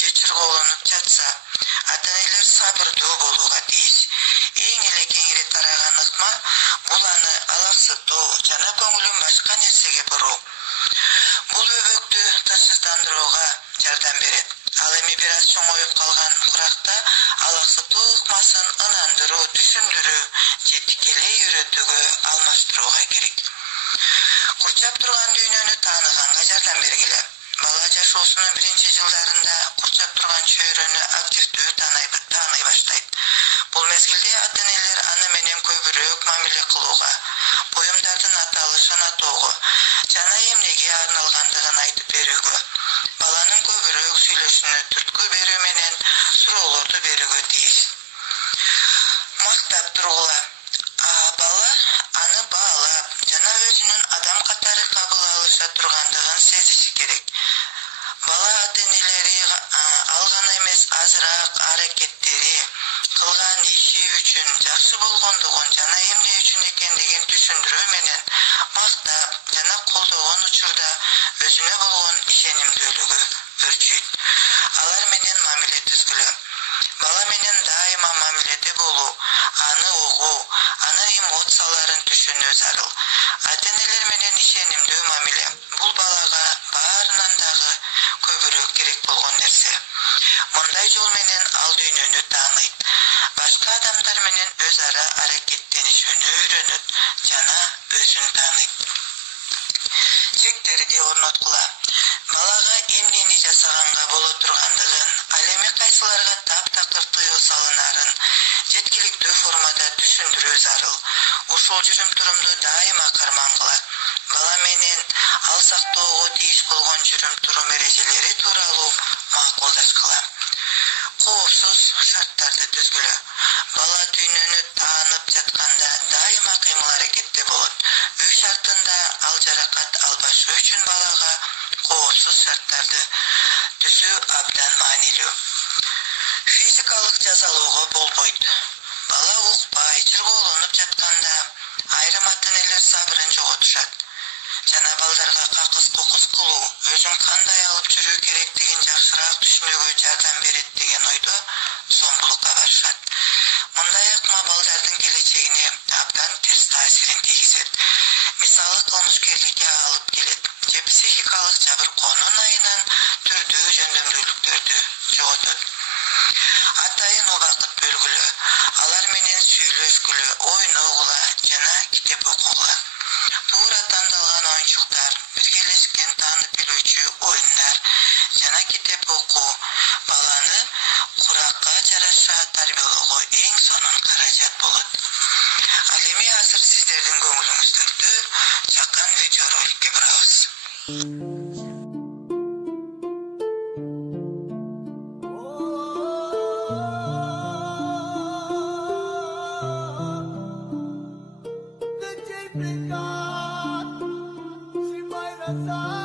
жечиргоолонуп жатса, ата-энелер сабырдуу болууга тийиш. Эң эле кеңири тараган ыкма бул аны алаксытуу жана көңүлүн башка нерсеге буруу. Бул бөбөктү тынчсыздандырууга жардам берет. Ал эми бир аз чоңоюп калган куракта алаксытуу ыкмасын ынандыруу, түшүндүрүү же тикелей үйрөтүүгө алмаштырууга керек. Курчап турган дүйнөнү тааныганга жардам бергиле. Бала жашоосунун биринчи жылдарында курчап турган чөйрөнү активдүү тааный баштайт. Бул мезгилде ата-энелер аны менен көбүрөөк мамиле кылууга, буюмдардын аталышын атоого жана эмнеге арналгандыгын айтып берүүгө, баланын көбүрөөк сүйлөшүүнү түрткү берүү менен суроолорду берүүгө тийиш. Мактап тургула. Бала аны баалап жана өзүнүн адам катары кабыл алыша тургандыгын сезиши керек. Бала ата-энелери ал гана эмес, азыраак аракеттери, кылган иши үчүн жакшы болгондугун жана эмне үчүн экендигин түшүндүрүү менен мактап жана колдогон учурда өзүнө болгон ишенимдүүлүгү өрчүйт. Алар менен мамиле түзгүлө. Бала менен дайыма мамиледе болуу, аны угуу, анын эмоцияларын түшүнүү зарыл. Ата-энелер менен ишенимдүү мамиле бул балага баарынан дагы көбүрөөк керек болгон нерсе. Мындай жол менен ал дүйнөнү тааныйт, башка адамдар менен өз ара аракеттенишүүнү үйрөнөт жана өзүн тааныйт. Чектерди орноткула. Балага эмнени жасаганга боло тургандыгын, ал эми кайсыларга таптакыр тыюу салынарын жеткиликтүү формада түшүндүрүү зарыл. Ушул жүрүм-турумду дайыма кармангыла. Бала менен ал сактоого тийиш болгон жүрүм-турум эрежелери тууралуу макулдашкыла. Коопсуз шарттарды түзгүлө. Бала дүйнөнү таанып жатканда дайыма кыймыл-аракетте болот. Үй шартында ал жаракат албашы үчүн балага коопсуз шарттарды түзүү абдан маанилүү. Физикалык жазалоого болбойт. Бала укпай, жырголонуп жатканда айрым ата-энелер сабырын жоготушат жана балдарга какыс-кукус кылуу өзүн кандай алып жүрүү керектигин жакшыраак түшүнүүгө жардам берет деген ойдо зомбулукка барышат. Мындай ыкма балдардын келечегине абдан терс таасирин тийгизет. Мисалы, кылмышкерликке алып келет же психикалык жабыркоонун айынан түрдүү жөндөмдүүлүктөрдү жоготот. Атайын убакыт бөлгүлө, алар менен сүйлөшкүлө, ойногула жана китеп окугула. Туура тандалган оюнчуктар, биргелешкен таанып билүүчү оюндар жана китеп окуу баланы куракка жараша тарбиялоого эң сонун каражат болот. Ал эми азыр сиздердин көңүлүңүздөрдү жаккан видеороликке бурабыз. She might have